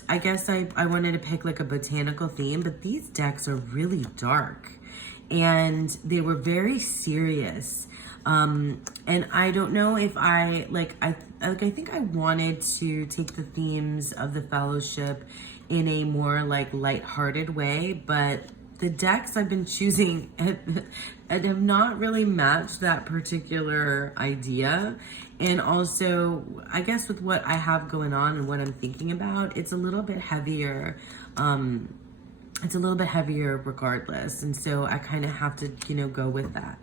I wanted to pick like a botanical theme, but these decks are really dark, and they were very serious. And I don't know if I think I wanted to take the themes of the Fellowship in a more like lighthearted way, but the decks I've been choosing have not really matched that particular idea. And also, I guess with what I have going on and what I'm thinking about, it's a little bit heavier it's a little bit heavier regardless. And so I kind of have to, you know, go with that.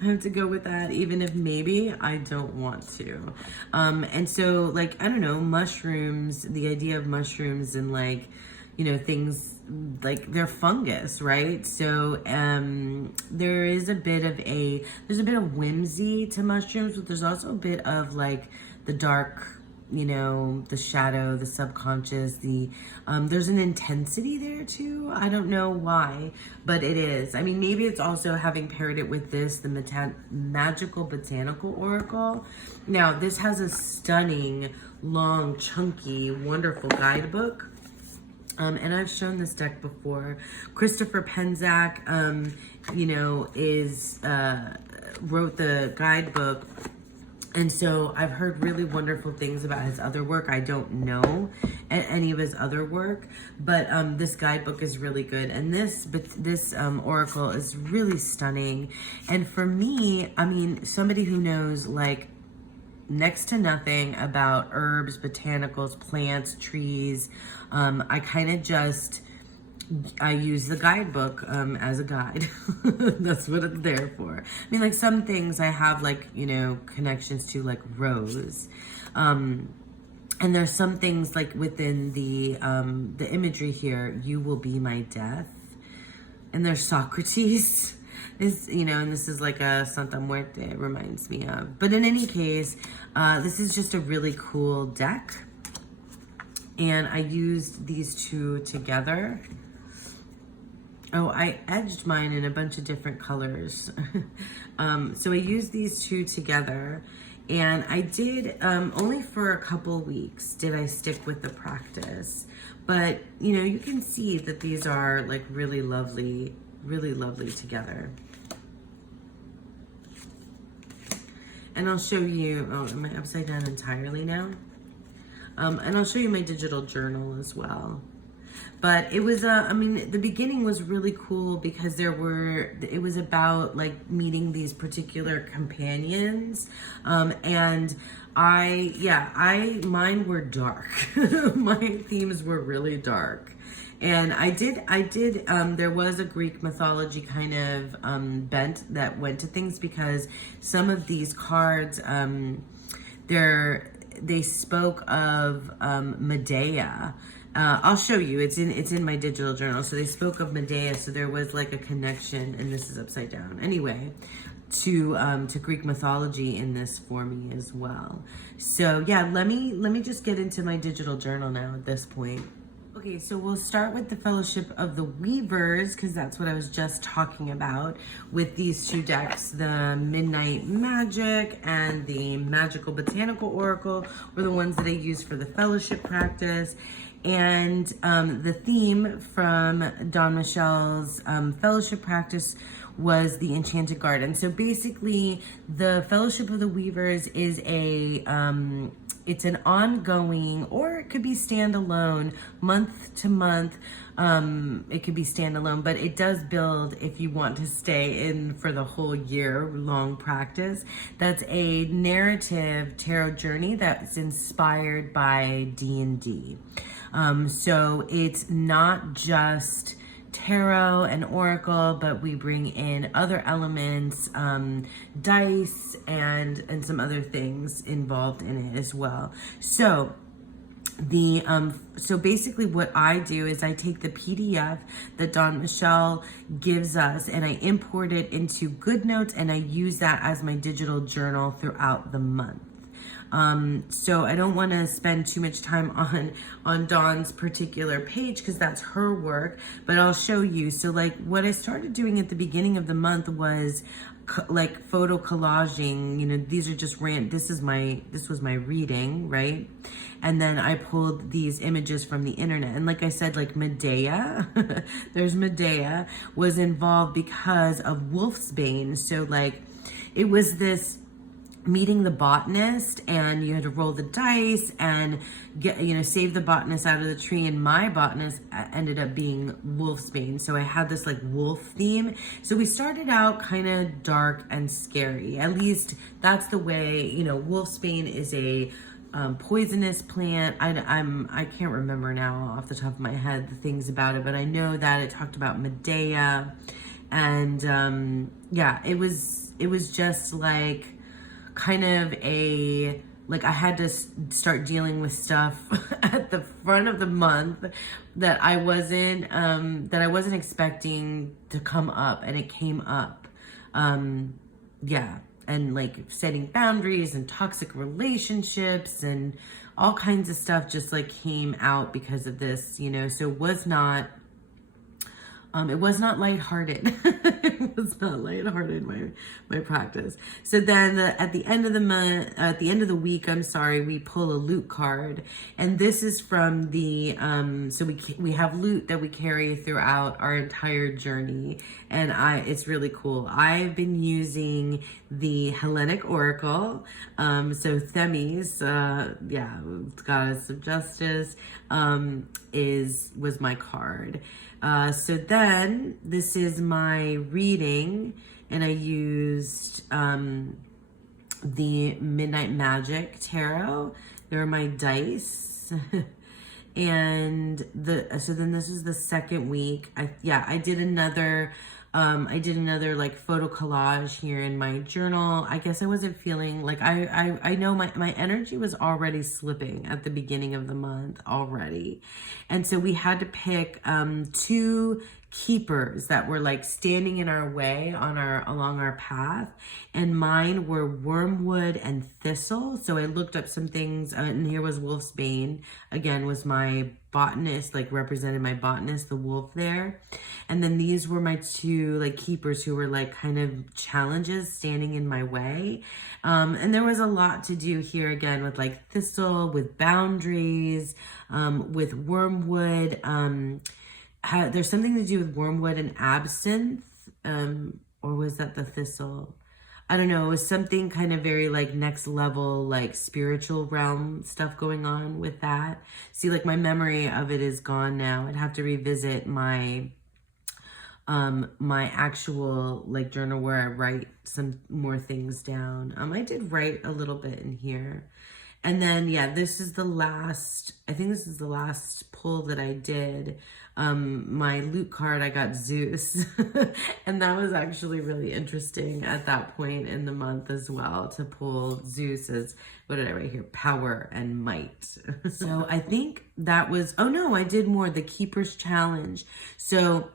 I have to go with that, even if maybe I don't want to. And so like, I don't know, mushrooms, the idea of mushrooms and like, you know, things like they're fungus, right? So there's a bit of whimsy to mushrooms, but there's also a bit of like the dark, you know, the shadow, the subconscious, there's an intensity there too. I don't know why, but it is. I mean, maybe it's also having paired it with this, the Magical Botanical Oracle. Now, this has a stunning, long, chunky, wonderful guidebook. And I've shown this deck before. Christopher Penczak, you know, wrote the guidebook. And so I've heard really wonderful things about his other work. I don't know any of his other work, but this guidebook is really good. And this oracle is really stunning. And for me, I mean, somebody who knows like next to nothing about herbs, botanicals, plants, trees, I kind of just, I use the guidebook as a guide. That's what it's there for. I mean, like some things I have like, you know, connections to like rose. And there's some things like within the imagery here, you will be my death. And there's Socrates. This, you know, and this is like a Santa Muerte, it reminds me of. But in any case, this is just a really cool deck. And I used these two together. Oh, I edged mine in a bunch of different colors. So I used these two together, and I did, only for a couple weeks did I stick with the practice. But, you know, you can see that these are like really lovely together. And I'll show you, oh, am I upside down entirely now? And I'll show you my digital journal as well. But it was, I mean, the beginning was really cool because it was about like meeting these particular companions. And mine were dark. My themes were really dark. And I did, there was a Greek mythology kind of bent that went to things because some of these cards, they spoke of Medea. I'll show you. It's in my digital journal. So they spoke of Medea. So there was like a connection, and this is upside down. Anyway, to Greek mythology in this for me as well. So yeah, let me just get into my digital journal now at this point. Okay, so we'll start with the Fellowship of the Weavers, because that's what I was just talking about with these two decks. The Midnight Magic and the Magical Botanical Oracle were the ones that I used for the Fellowship practice. And the theme from Don Michel's Fellowship practice was the Enchanted Garden. So basically, the Fellowship of the Weavers is it's an ongoing, or it could be standalone, month to month. It could be standalone, but it does build if you want to stay in for the whole year long practice. That's a narrative tarot journey that's inspired by D&D. So it's not just tarot and oracle, but we bring in other elements, dice and some other things involved in it as well. So so basically what I do is I take the PDF that Don Michel gives us and I import it into GoodNotes, and I use that as my digital journal throughout the month. So I don't want to spend too much time on Dawn's particular page because that's her work, but I'll show you. So like what I started doing at the beginning of the month was like photo collaging. You know, these are just this was my reading, right? And then I pulled these images from the internet. And like I said, like Medea, there's Medea, was involved because of Wolfsbane. So like it was this meeting the botanist, and you had to roll the dice and save the botanist out of the tree, and my botanist ended up being Wolfsbane. So I had this like wolf theme. So we started out kind of dark and scary. At least that's the way, Wolfsbane is a poisonous plant. I can't remember now off the top of my head the things about it, but I know that it talked about Medea, and yeah, it was just like kind of a, like I had to start dealing with stuff at the front of the month that I wasn't expecting to come up, and it came up. Yeah, and like setting boundaries and toxic relationships and all kinds of stuff just like came out because of this, you know. So it was not lighthearted. It was not lighthearted, my practice. So then at the end of the month, at the end of the week, I'm sorry, we pull a loot card. And this is from the, so we have loot that we carry throughout our entire journey. And it's really cool. I've been using the Hellenic Oracle. So Themis, yeah, Goddess of Justice, was my card. So then this is my reading, and I used the Midnight Magic Tarot. There are my dice. And so then this is the second week. I did another like photo collage here in my journal. I guess I wasn't feeling like, I know my energy was already slipping at the beginning of the month already. And so we had to pick two keepers that were like standing in our way along our path, and mine were wormwood and thistle. So I looked up some things, and here was wolf's bane, again was my botanist, like represented my botanist, the wolf there. And then these were my two like keepers who were like kind of challenges standing in my way. And there was a lot to do here again with like thistle, with boundaries, with wormwood. There's something to do with wormwood and absinthe, or was that the thistle? I don't know. It was something kind of very like next level, like spiritual realm stuff going on with that. See, like my memory of it is gone now. I'd have to revisit my actual like journal where I write some more things down. I did write a little bit in here. And then, yeah, this is the last, I think this is the last pull that I did. My loot card, I got Zeus. And that was actually really interesting at that point in the month as well, to pull Zeus as, what did I write here? Power and might. So I think that was, oh no, I did more, the Keeper's Challenge. So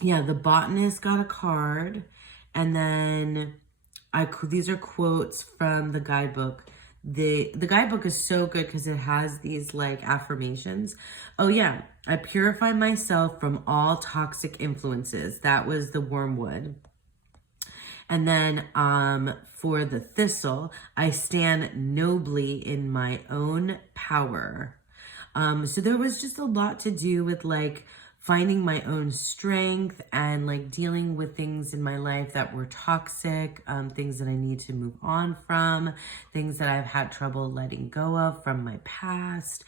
yeah, the botanist got a card. And then these are quotes from the guidebook. The guidebook is so good because it has these like affirmations. Oh yeah, I purify myself from all toxic influences. That was the wormwood. And then for the thistle, I stand nobly in my own power. So there was just a lot to do with like finding my own strength and like dealing with things in my life that were toxic, things that I need to move on from, things that I've had trouble letting go of from my past.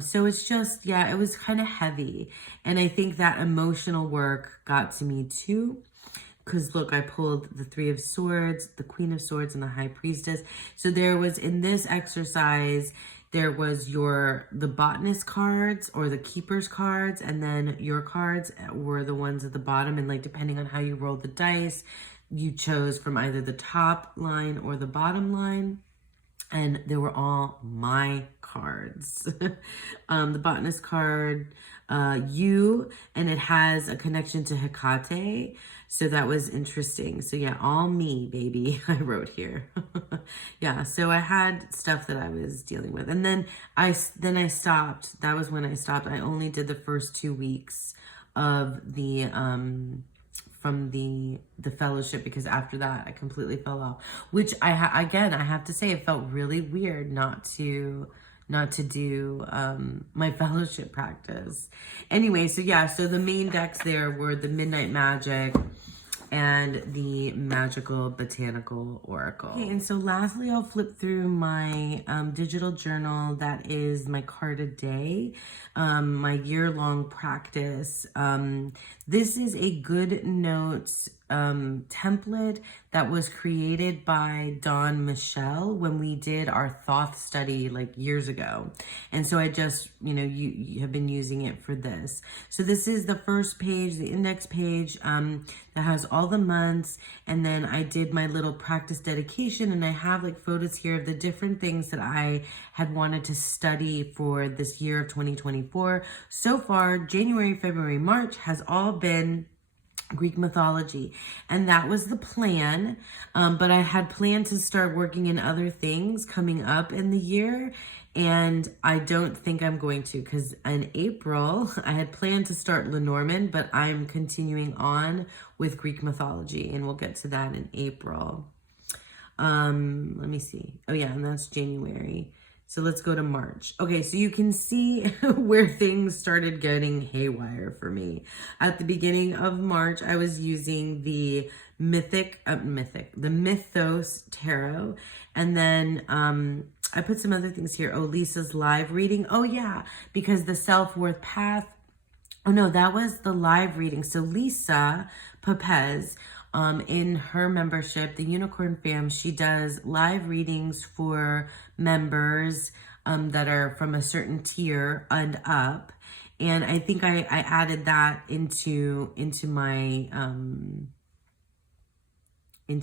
So it's just, yeah, it was kind of heavy. And I think that emotional work got to me too. Because look, I pulled the Three of Swords, the Queen of Swords, and the High Priestess. So there was, in this exercise, there was the botanist cards or the keeper's cards, and then your cards were the ones at the bottom. And like, depending on how you rolled the dice, you chose from either the top line or the bottom line. And they were all my cards. The botanist card, you, and it has a connection to Hecate. So that was interesting. So yeah, all me, baby, I wrote here. Yeah, so I had stuff that I was dealing with. And then I stopped. That was when I stopped. I only did the first 2 weeks of the from the fellowship, because after that I completely fell off, which I have to say, it felt really weird not to do my fellowship practice. Anyway, so yeah, so the main decks there were the Midnight Magic and the Magical Botanical Oracle. Okay, and so lastly, I'll flip through my digital journal. That is my card a day, my year-long practice. This is a Good Notes template that was created by Dawn Michelle when we did our Thoth study like years ago. And so I just, you have been using it for this. So this is the first page, the index page, that has all the months. And then I did my little practice dedication, and I have like photos here of the different things that I had wanted to study for this year of 2024. So far, January, February, March has all been Greek mythology, and that was the plan, but I had planned to start working in other things coming up in the year, and I don't think I'm going to, because in April I had planned to start Lenormand, but I'm continuing on with Greek mythology, and we'll get to that in April. Let me see. Oh yeah, and that's January. So let's go to March. Okay, so you can see where things started getting haywire for me. At the beginning of March, I was using the the Mythos Tarot. And then I put some other things here. Oh, Lisa's live reading. Oh yeah, because the self-worth path. Oh no, that was the live reading. So Lisa Papez, in her membership, the Unicorn Fam, she does live readings for members that are from a certain tier and up. And I think I added that into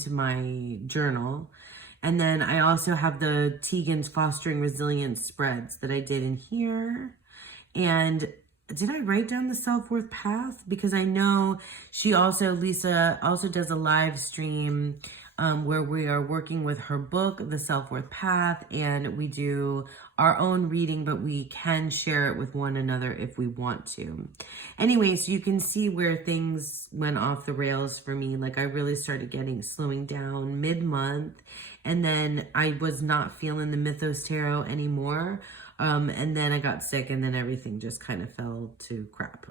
my journal. And then I also have the Tegan's Fostering Resilience spreads that I did in here. And did I write down the self-worth path? Because I know Lisa also does a live stream where we are working with her book, The Self-Worth Path, and we do our own reading, but we can share it with one another if we want to. Anyway, so you can see where things went off the rails for me. Like I really started slowing down mid-month, and then I was not feeling the Mythos Tarot anymore. And then I got sick, and then everything just kind of fell to crap.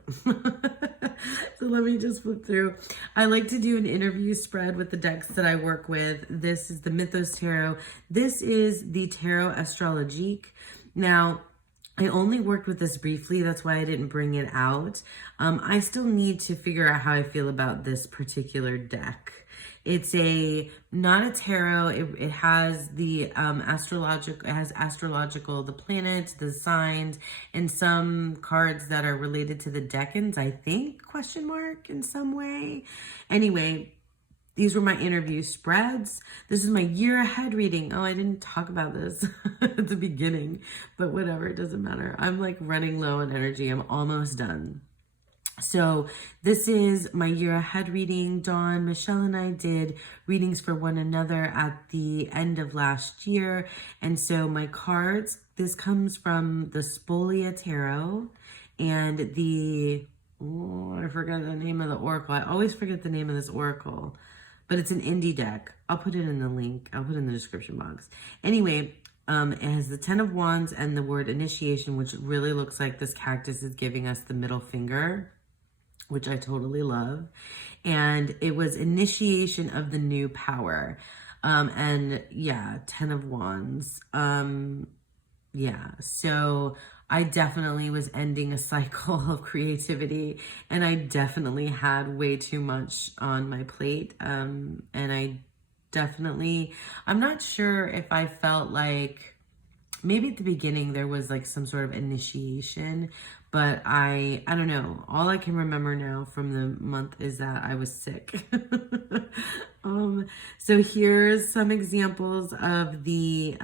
So let me just flip through. I like to do an interview spread with the decks that I work with. This is the Mythos Tarot. This is the Tarot Astrologique. Now, I only worked with this briefly. That's why I didn't bring it out. I still need to figure out how I feel about this particular deck. It's not a tarot. It has the astrological, the planets, the signs, and some cards that are related to the decans, I think, question mark, in some way. Anyway, these were my interview spreads. This is my year ahead reading. Oh, I didn't talk about this at the beginning, but whatever, it doesn't matter. I'm like running low on energy. I'm almost done. So this is my year ahead reading. Dawn, Michelle, and I did readings for one another at the end of last year. And so my cards, this comes from the Spolia Tarot and I forgot the name of the oracle. I always forget the name of this oracle, but it's an indie deck. I'll put it in the link. I'll put it in the description box. Anyway, it has the 10 of Wands and the word initiation, which really looks like this cactus is giving us the middle finger, which I totally love. And it was initiation of the new power. And yeah, 10 of Wands. Yeah, so I definitely was ending a cycle of creativity, and I definitely had way too much on my plate. And I'm not sure if I felt like, maybe at the beginning there was like some sort of initiation, but I don't know. All I can remember now from the month is that I was sick. So here's some examples of the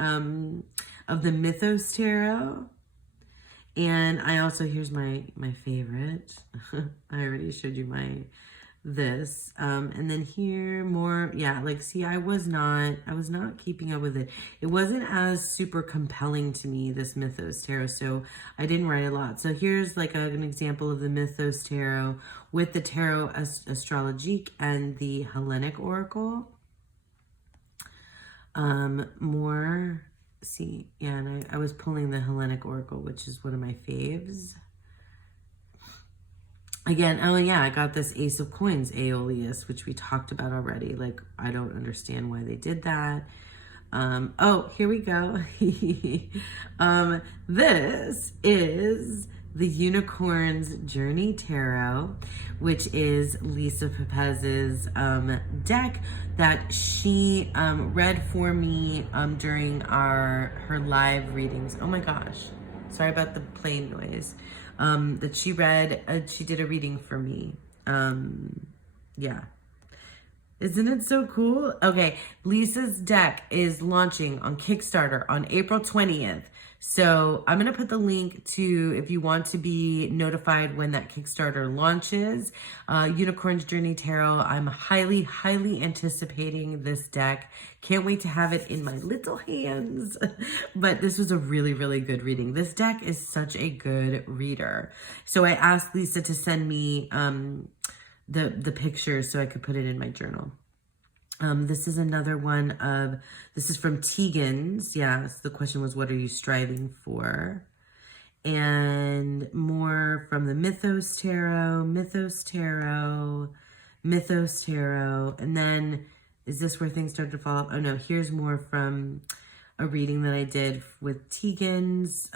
Mythos Tarot. And I also, here's my favorite. I already showed you this. And then here more, yeah, like, see, I was not keeping up with it. It wasn't as super compelling to me, this Mythos Tarot, so I didn't write a lot. So here's like an example of the Mythos Tarot with the Tarot Astrologique and the Hellenic Oracle. More, see, yeah, and I was pulling the Hellenic Oracle, which is one of my faves. Again, oh yeah, I got this Ace of Coins Aeolus, which we talked about already. Like, I don't understand why they did that. Oh, here we go. This is the Unicorn's Journey Tarot, which is Lisa Pepez's deck that she read for me during her live readings. Oh my gosh, sorry about the plane noise. That she read, she did a reading for me. Yeah. Isn't it so cool? Okay, Lisa's deck is launching on Kickstarter on April 20th. So I'm going to put the link to, if you want to be notified when that Kickstarter launches, Unicorn's Journey Tarot. I'm highly, highly anticipating this deck. Can't wait to have it in my little hands. But this was a really, really good reading. This deck is such a good reader. So I asked Lisa to send me the pictures so I could put it in my journal. This is another one of, this is from Tegan's. Yeah, so the question was, what are you striving for? And more from the Mythos Tarot, Mythos Tarot, Mythos Tarot. And then, is this where things start to fall off? Oh no, here's more from a reading that I did with Tegan's,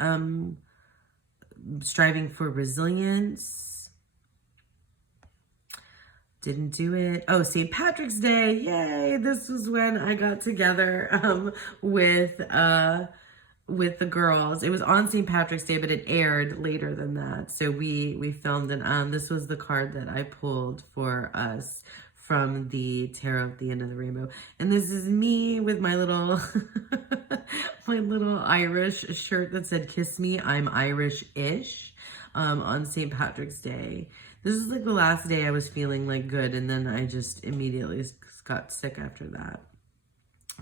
striving for resilience. Didn't do it. Oh, St. Patrick's Day. Yay. This was when I got together with the girls. It was on St. Patrick's Day, but it aired later than that. So we filmed, and this was the card that I pulled for us from the Tarot at the End of the Rainbow. And this is me with my little my little Irish shirt that said "Kiss Me, I'm Irish-ish" on St. Patrick's Day. This is like the last day I was feeling like good, and then I just immediately got sick after that.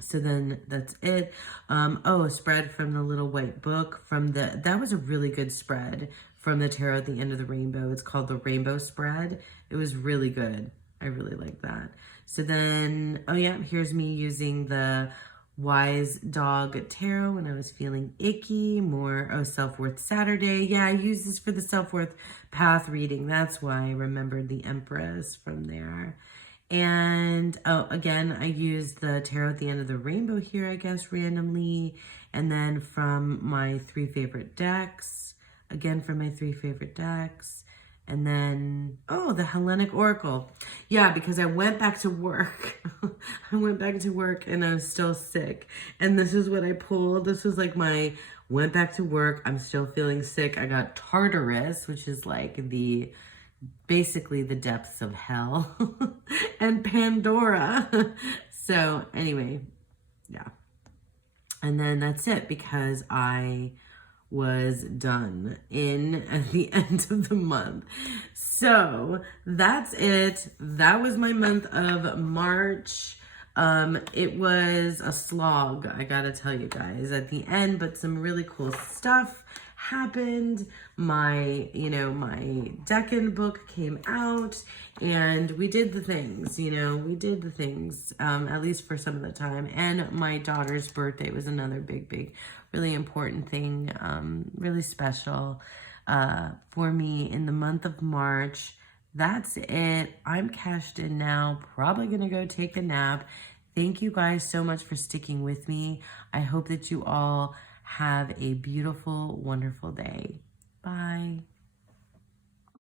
So then that's it. Oh, a spread from the Little White Book that was a really good spread from the Tarot at the End of the Rainbow. It's called the Rainbow Spread. It was really good. I really like that. So then, oh yeah, here's me using the Wise Dog Tarot when I was feeling icky. More, Self-Worth Saturday. Yeah, I used this for the Self-Worth Path reading. That's why I remembered the Empress from there. And again, I used the Tarot at the End of the Rainbow here, I guess, randomly. And then from my 3 favorite decks. Again, from my 3 favorite decks. And then, the Hellenic Oracle. Yeah, because I went back to work. I went back to work and I was still sick. And this is what I pulled. This was like went back to work. I'm still feeling sick. I got Tartarus, which is like basically the depths of hell. And Pandora. So anyway, yeah. And then that's it, because I was done at the end of the month. So that's it. That was my month of March. It was a slog, I gotta tell you guys, at the end, but some really cool stuff happened. My Deccan book came out, and we did the things, at least for some of the time. And my daughter's birthday was another big, really important thing, really special for me in the month of March. That's it. I'm cashed in now, probably gonna go take a nap. Thank you guys so much for sticking with me. I hope that you all have a beautiful, wonderful day. Bye.